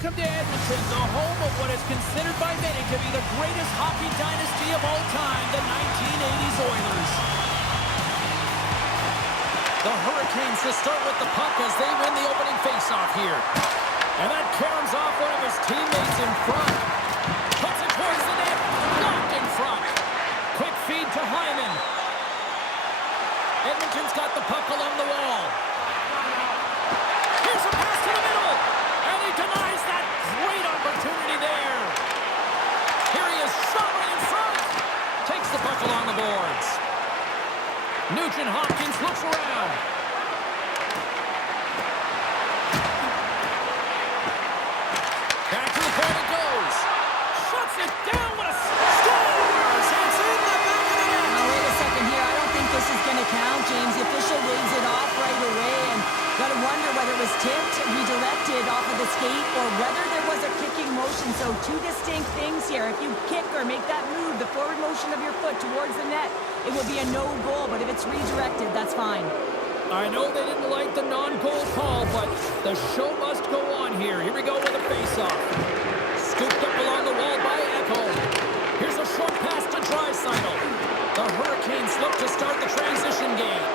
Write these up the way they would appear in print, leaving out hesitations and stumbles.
Welcome to Edmonton, the home of what is considered by many to be the greatest hockey dynasty of all time, the 1980s Oilers. The Hurricanes to start with the puck as they win the opening faceoff here. And that caroms off one of his teammates in front. Puts it towards the net, blocked in front. Quick feed to Hyman. Edmonton's got the puck along the wall. Here's a pass to the middle. And he denies that great opportunity there. Here he is, shot right in front. Takes the puck along the boards. Nugent Hopkins looks around. Back to the point it goes. Shuts it down. What a scores! It's in the back of the net. Now, wait a second here. I don't think this is going to count, James. The official waves it off right away, and got to wonder whether it was tipped, redirected off of the skate, or whether there was a kicking motion. So two distinct things here. If you kick or make that move, the forward motion of your foot towards the net, it will be a no goal. But if it's redirected, that's fine. I know they didn't like the non-goal call, but the show must go on here. Here we go with a face-off. Scooped up along the wall by Echo. Here's a short pass to Draisaitl. The Hurricanes look to start the transition game.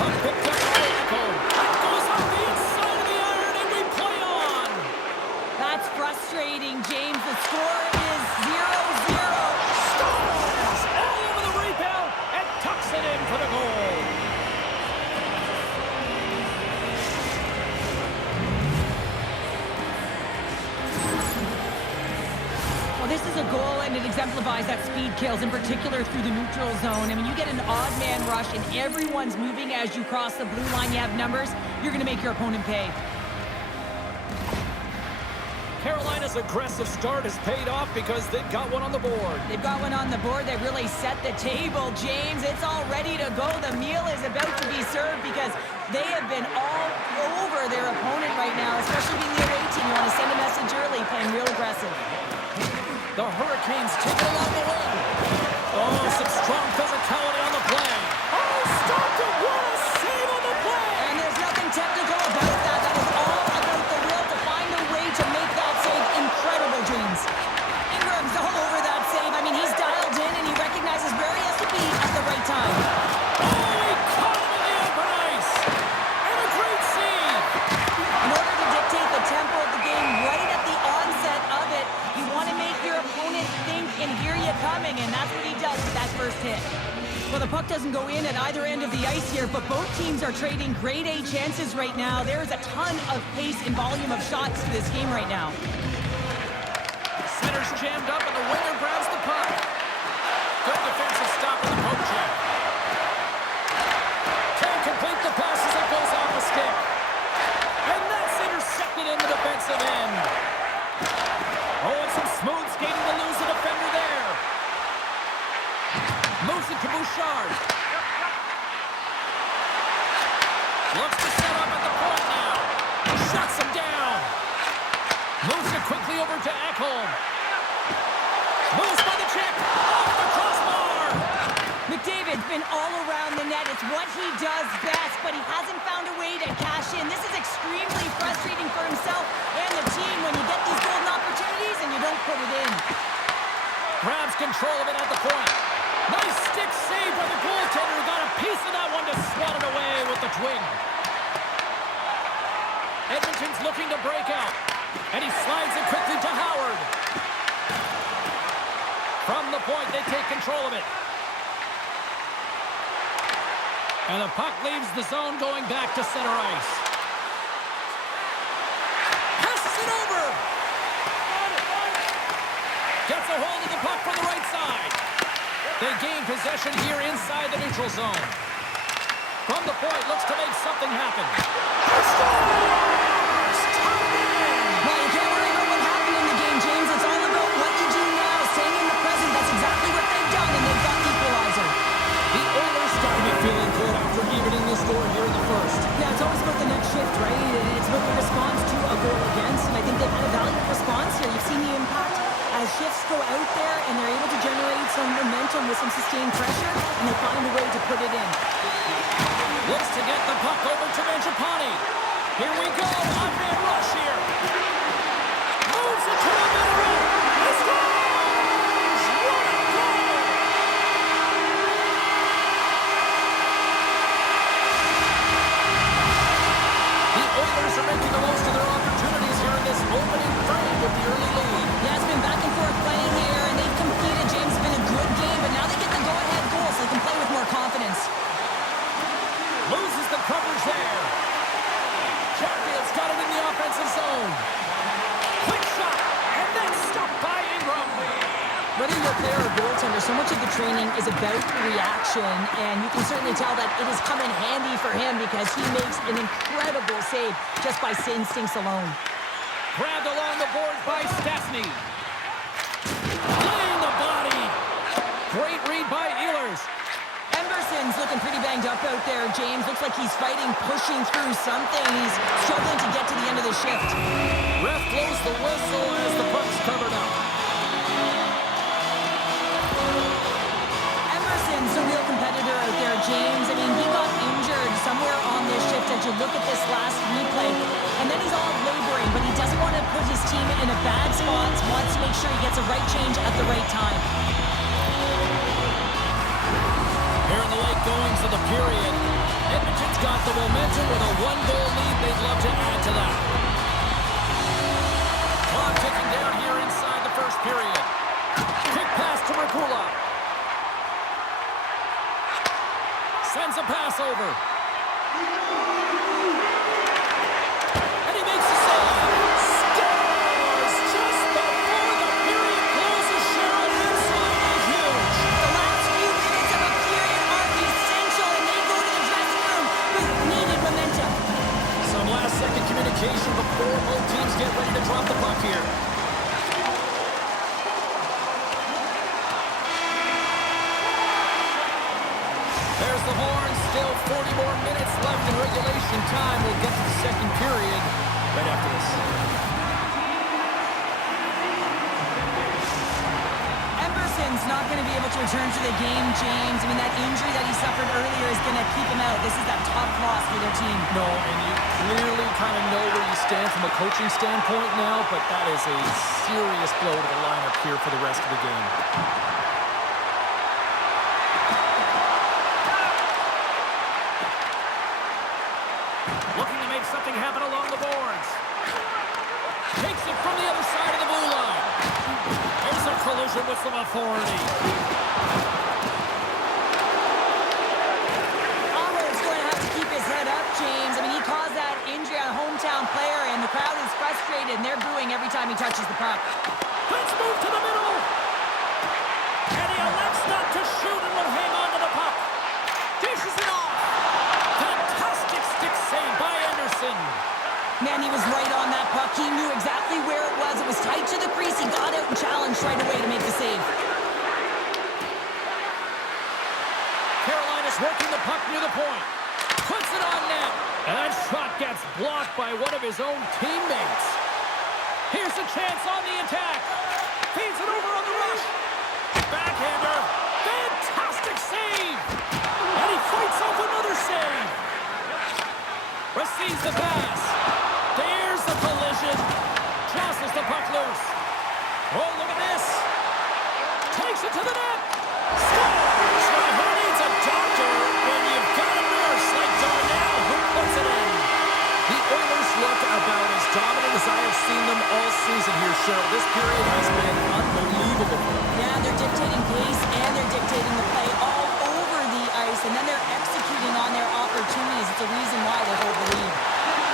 Puck picked up by Echo. That goes off the inside of the iron, and we play on. That's frustrating, James. The score is 0-0. Stars all over the rebound and tucks it in for the goal. Well, this is a goal, and it exemplifies that speed kills, in particular through the neutral zone. I mean, you get an odd man rush, and everyone's moving as you cross the blue line. You have numbers. You're going to make your opponent pay. Carolina's aggressive start has paid off because they've got one on the board. They've got one on the board. They really set the table, James. It's all ready to go. The meal is about to be served because they have been all over their opponent right now, especially being the away team. You want to send a message early, playing real aggressive. The Hurricanes take it along the wing. Oh, some strong physicality on the play. Oh, stopped it. What a save on the play. And there's nothing technical about that. That is all about the will to find a way to make that save. Incredible, James. Ingram's all over that save. I mean, he's dialed in and he recognizes where he has to be at the right time. Oh, he caught him in the open ice. And a great save. In order to dictate the tempo of the game right at the onset of it, you want to make your opponent think and hear you coming, and that's what he does with that first hit. Well, the puck doesn't go in at either end of the ice here, but both teams are trading grade A chances right now. There's a ton of pace and volume of shots to this game right now. Center's jammed up, and the winger grabs the puck. Good defensive stop in the poke check. Can't complete the pass as it goes off the stick. And that's intercepted in the defensive end. Oh, and some smooth skating to lose the defender there. Moves it to Bouchard. Looks to set up at the point now. Shuts him down. Moves it quickly over to Ekholm. Moves by the check. Off the crossbar. McDavid's been all around the net. It's what he does best, but he hasn't found a way to cash in. This is extremely frustrating for himself and the team when you get these golden opportunities and you don't put it in. Grabs control of it at the point. Nice stick save by the goaltender. Got a piece of that one to swat it away with the twig. Edmonton's looking to break out. And he slides it quickly to Howard. From the point, they take control of it. And the puck leaves the zone going back to center ice. Passes it over. Gets a hold of the puck from the right side. They gain possession here inside the neutral zone. From the point, looks to make something happen. Scores! Tied in! Well, you can't worry about what happened in the game, James. It's all about what you do now, staying in the present. That's exactly what they've done, and they've got the equalizer. The Oilers start to be feeling good after evening the score here in the first. Yeah, it's always about the next shift, right? It's about the response to a goal against, and I think they've had a valiant response here. You've seen the impact as shifts go out there, and they're able to generate some momentum with some sustained pressure, and they find a way to put it in. Looks to get the puck over to Mangiapane. Here we go. One-man rush here. to the middle. He scores! What a goal! The Oilers are making the most of their opportunities here in this opening frame with the early lead. Yeah, it's been back and forth playing here, and they've competed. James, it's been a good game, but now they get the go-ahead goal, so they can play with more confidence. Loses the coverage there. Chatfield's got it in the offensive zone. Quick shot, and then stopped by Ingram. Whether you're a player or goaltender, so much of the training is about reaction, and you can certainly tell that it has come in handy for him because he makes an incredible save just by instincts alone. Grabbed along the boards by Stastny. Laying the body. Great read by Ehlers. Emerson's looking pretty banged up out there, James. Looks like he's fighting, pushing through something. He's struggling to get to the end of the shift. Ref blows the whistle as the puck's covered up. Emerson's a real competitor out there, James. I mean, he got injured somewhere on this shift as you look at this last replay. And then he's all laboring, but he doesn't want to put his team in a bad spot. Wants to make sure he gets a right change at the right time. Here in the late goings of the period, Edmonton's got the momentum with a one-goal lead. They'd love to add to that. Clock ticking down here inside the first period. Quick pass to Merkula. Sends a pass over. And he makes the save. Scores just before the period closes. Cheryl, absolutely huge. The last few minutes of a period are essential, and they go to the dressing room with needed momentum. Some last-second communication before both teams get ready to drop the puck here. There's the horn. Still 40 more minutes left in regulation time. We'll get to the second period right after this. Emerson's not going to be able to return to the game, James. I mean, that injury that he suffered earlier is going to keep him out. This is that tough loss for their team. No, and you clearly kind of know where you stand from a coaching standpoint now, but that is a serious blow to the lineup here for the rest of the game. Looking to make something happen along the boards. Takes it from the other side of the blue line. There's a collision with some authority. Aho's going to have to keep his head up, James. I mean, he caused that injury on a hometown player, and the crowd is frustrated, and they're booing every time he touches the puck. Let's move to the middle. And he elects not to shoot and will hang on to the puck. Dishes it off. Fantastic stick save by Anderson. Man, he was right on that puck. He knew exactly where it was. It was tight to the crease. He got out and challenged right away to make the save. Carolina's working the puck near the point. Puts it on net. And that shot gets blocked by one of his own teammates. Here's a chance on the attack. Feeds it over on the rush. Backhander. Fantastic save. And he fights off another save. Receives the pass. There's the collision. Jostles the puck loose. Oh, look at this. Takes it to the net. Scores. Well, who needs a doctor when you've got a nurse like Darnell who puts it in? The Oilers look about as dominant as I have seen them all season here, Cheryl. This period has been unbelievable. Yeah, they're dictating pace and they're dictating the play all over the ice, and then they're executing on their opportunities. It's a reason why they hold the lead.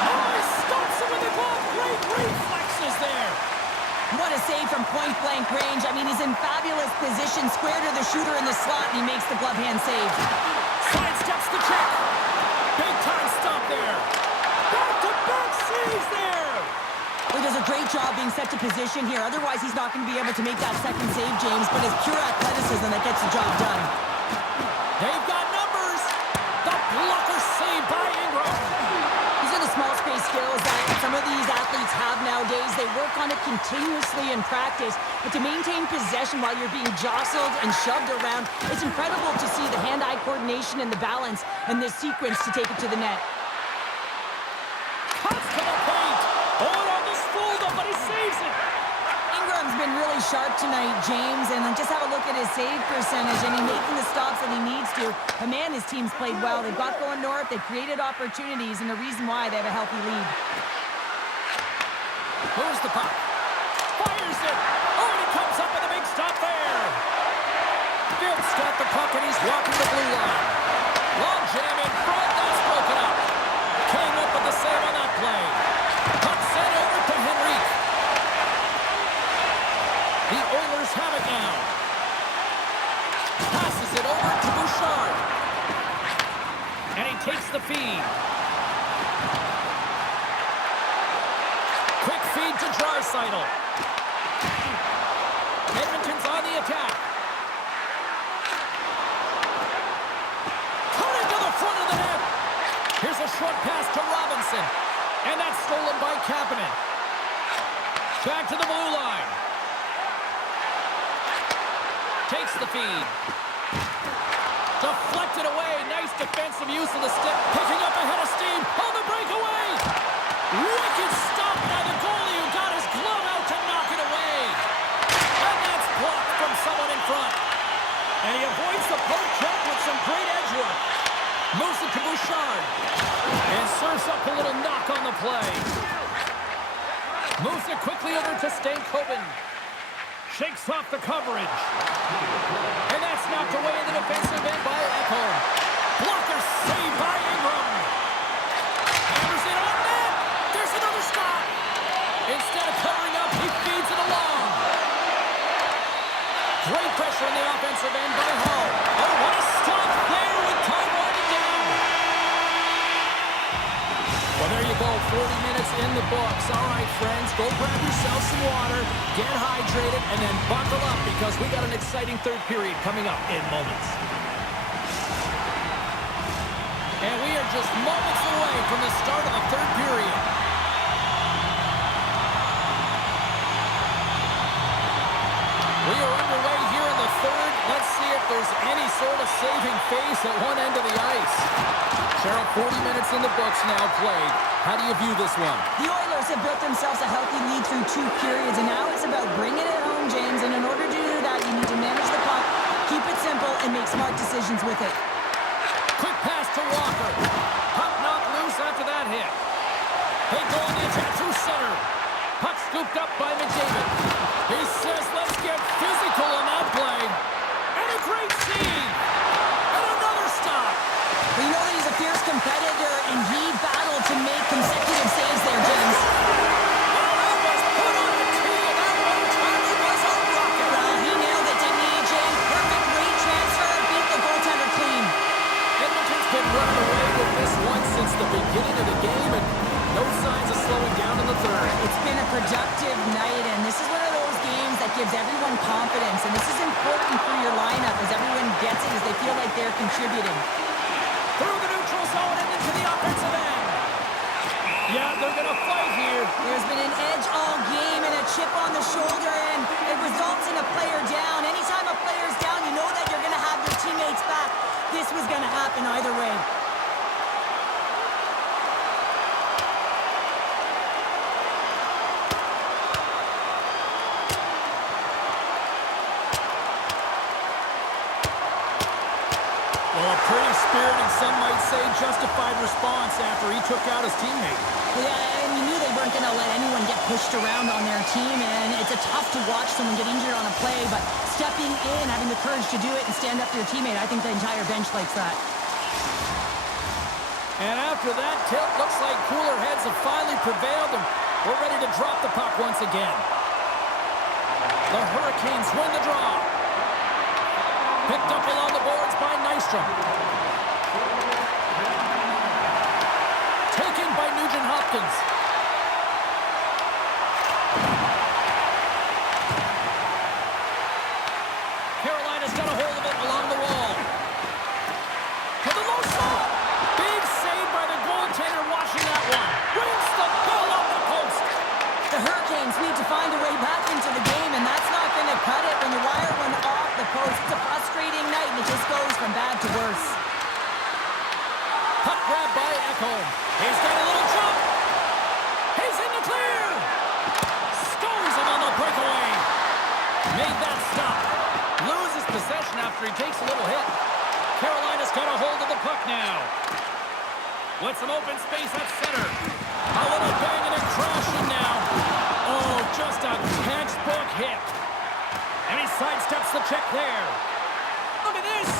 Oh, he stops it with the glove. Great reflexes there. What a save from point-blank range. I mean, he's in fabulous position, square to the shooter in the slot, and he makes the glove hand save. Sidesteps the check. Big time stop there. Back-to-back saves there. He does a great job being set to position here. Otherwise, he's not going to be able to make that second save, James, but it's pure athleticism that gets the job done. They've got numbers. The blocker save by Ingram. These are the small space skills that some of these athletes have nowadays. They work on it continuously in practice, but to maintain possession while you're being jostled and shoved around, it's incredible to see the hand-eye coordination and the balance in this sequence to take it to the net. Cuts to the paint. Oh, on this fold-up, but he saves it. been really sharp tonight, James, and just have a look at his save percentage, and he's making the stops that he needs to. But man, his team's played well. They've got going north, they've created opportunities, and the reason why they have a healthy lead. Moves the puck. Fires it. Oh, and he comes up with a big stop there. Field's got the puck, and he's walking the blue line. Long jam in front. That's broken up. Came up with the save on that play. Puck sent over to Henrique. The Oilers have it now. Passes it over to Bouchard. And he takes the feed. Quick feed to Draisaitl. Edmonton's on the attack. Cut into the front of the net. Here's a short pass to Robinson. And that's stolen by Kapanen. Back to the blue line. Takes the feed. Deflected away. Nice defensive use of the stick. Picking up ahead of steam. On the breakaway. Wicked stop by the goalie who got his glove out to knock it away. And that's blocked from someone in front. And he avoids the poke check with some great edge work. Moves it to Bouchard. And serves up a little knock on the play. Moves it quickly over to Stankoven. Shakes off the coverage. And that's knocked away in the defensive end by Ekholm. Blocker saved by Ingram. Hammers it on net. There's another stop. Instead of covering up, he feeds it along. Great pressure on the offensive end by Hull. Oh, what a stop there with time winding down. Well, there you go. 40 minutes in the books. All right, friends, go grab yourself some water, get hydrated, and then buckle up because we got an exciting third period coming up in moments. And we are just moments away from the start of the third period. We are underway here in the third. Let's see if there's any sort of saving face at one end of the ice. Cheryl, 40 minutes in the books now played. How do you view this one? The Oilers have built themselves a healthy lead through 2 periods, and now it's about bringing it home, James. And in order to do that, you need to manage the puck, keep it simple, and make smart decisions with it. Quick pass to Walker. Puck knocked loose after that hit. They go on the attack through center. Puck scooped up by McDavid. He says, let's get physical on that play. And a great save. And another stop. Well, you know that he's a fierce competitor, and he battled to make consecutive saves there, James. Oh, that was put on the tee, and that one-timer was a rocket. Well, he nailed it, didn't he, James? Perfect weight transfer, beat the goaltender clean. Edmonton's been running away with this one since the beginning of the game, and no signs of slowing down in the third. It's been a productive night, and this is one of those games that gives everyone confidence, and this is important for your lineup as everyone gets it, as they feel like they're contributing. Through the neutral zone and into the offensive end. Yeah, they're going to fight here. There's been an edge all game and a chip on the shoulder, and it results in a player down. Anytime a player's down, you know that you're going to have your teammates back. This was going to happen either way. Well, a pretty spirited, some might say justified response after he took out his teammate. Yeah, and you knew they weren't going to let anyone get pushed around on their team, and it's tough to watch someone get injured on a play, but stepping in, having the courage to do it and stand up for your teammate, I think the entire bench likes that. And after that tilt, looks like cooler heads have finally prevailed, and we're ready to drop the puck once again. The Hurricanes win the draw. Picked up along the boards by Nystrom. Taken by Nugent-Hopkins. Carolina's got a hold of it along the wall. To the low slot. Big save by the goaltender watching that one. Brings the ball off the post. The Hurricanes need to find a way back into the game, and that's not going to cut it when you wire one off the post. It's a frustrating night, and it just goes from bad to worse. Puck grab by Ekholm. He's got a little jump. He's in the clear. Stones him on the breakaway. possession after he takes a little hit. Carolina's got a hold of the puck now. With some open space at center. A little banging and crashing now. Oh, just a textbook hit. And he sidesteps the check there. Look at this.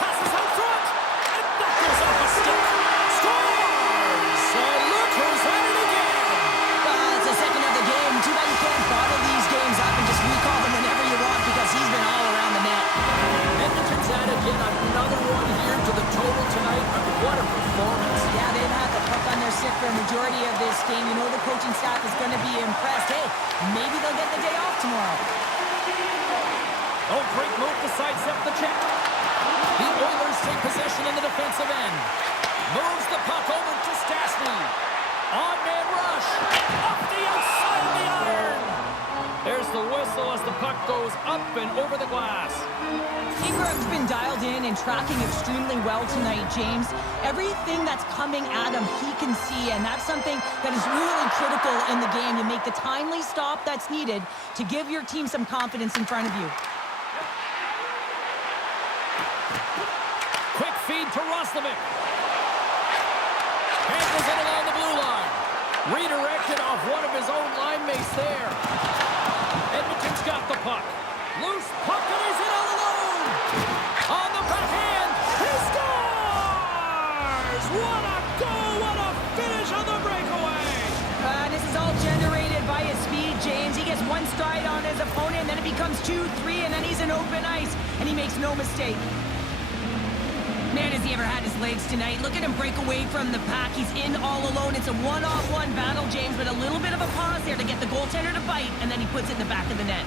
Passes out front. And that goes off a stick. Scores! And look who's at it again. It's the second of the game. Too bad you can't bottle these games up and just recall them whenever you want because he's been all around the net. Edmonton's added yet another one here to the total tonight. I mean, what a performance. Yeah, they've had the puck on their stick for a majority of this game. You know the coaching staff is going to be impressed. Hey, maybe they'll get the day off tomorrow. Oh, great move to sidestep the check. The Oilers take possession in the defensive end. Moves the puck over to Stastny. On-man rush. Up the outside of the iron. There's the whistle as the puck goes up and over the glass. Ingram's been dialed in and tracking extremely well tonight, James. Everything that's coming at him, he can see, and that's something that is really critical in the game. You make the timely stop that's needed to give your team some confidence in front of you. Quick feed to Roslovic. Handles it along the blue line. Redirected off one of his own line mates there. Edmonton's got the puck. Loose puck and he's in all alone. On the backhand. He scores! What a goal! What a finish on the breakaway! This is all generated by his speed, James. He gets one stride on his opponent, and then it becomes 2, 3, and then he's in open ice, and he makes no mistake. Man, has he ever had his legs tonight. Look at him break away from the pack. He's in all alone. It's a one-on-one battle, James, but a little bit of a pause there to get the goaltender to bite, and then he puts it in the back of the net.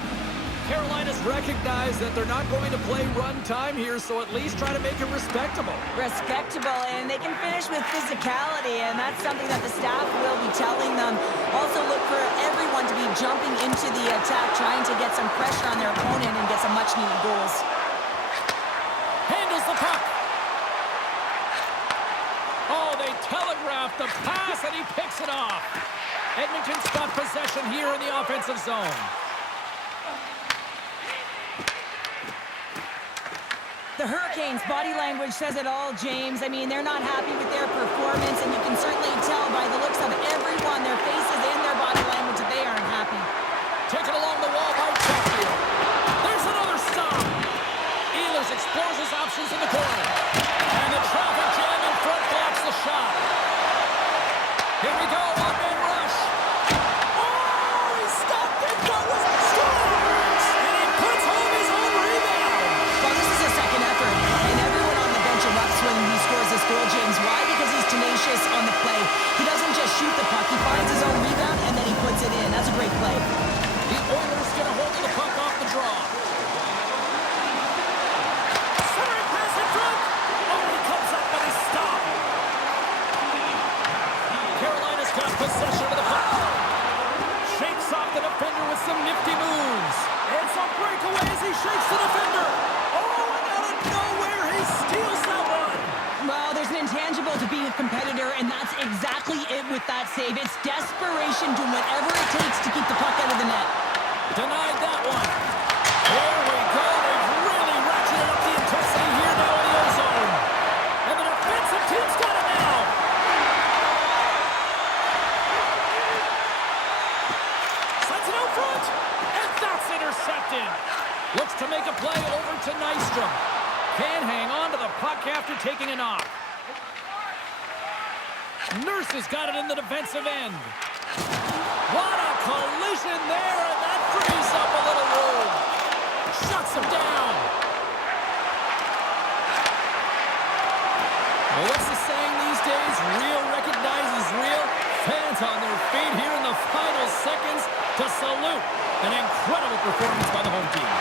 Carolina's recognized that they're not going to play run time here, so at least try to make it respectable. Respectable, and they can finish with physicality, and that's something that the staff will be telling them. Also look for everyone to be jumping into the attack, trying to get some pressure on their opponent and get some much-needed goals. Handles the puck. Oh, they telegraphed the pass, and he picks it off. Edmonton's got possession here in the offensive zone. The Hurricanes' body language says it all, James. I mean, they're not happy with their performance, and you can certainly tell by the looks of everyone, their faces and their body language, that they aren't happy. Taken along the wall by Sheffield. There's another stop. Ehlers explores his options in the corner. And the traffic jam in front blocks the shot. Here we go, one-man rush. Oh, he stopped it, but was scores! And he puts home his own rebound. Well, this is a second effort, and everyone on the bench erupts when he scores this goal, James. Why? Because he's tenacious on the play. He doesn't just shoot the puck. He finds his own rebound, and then he puts it in. That's a great play. The Oilers get a hold of the puck off the draw. Centering pass in front. Oh, he comes up with a stop. Carolina's got possession of the puck. Shakes off the defender with some nifty moves. It's a breakaway as he shakes the defender. Oh, and out of nowhere, he steals that one. Well, there's an intangible to being a competitor, and that's exactly it with that save. It's desperation, doing whatever it takes to keep the puck out of the net. Denied that one. Here we go. They've really ratcheted up the intensity here now in the ozone. And the defensive team's got it now. Sends it out front. And that's intercepted. Looks to make a play over to Nystrom. Can't hang on to the puck after taking a knock. Nurse has got it in the defensive end. What a collision there, and that frees up a little room. Shuts him down. Well, what's the saying these days? Real recognizes real. Fans on their feet here in the final seconds to salute an incredible performance by the home team.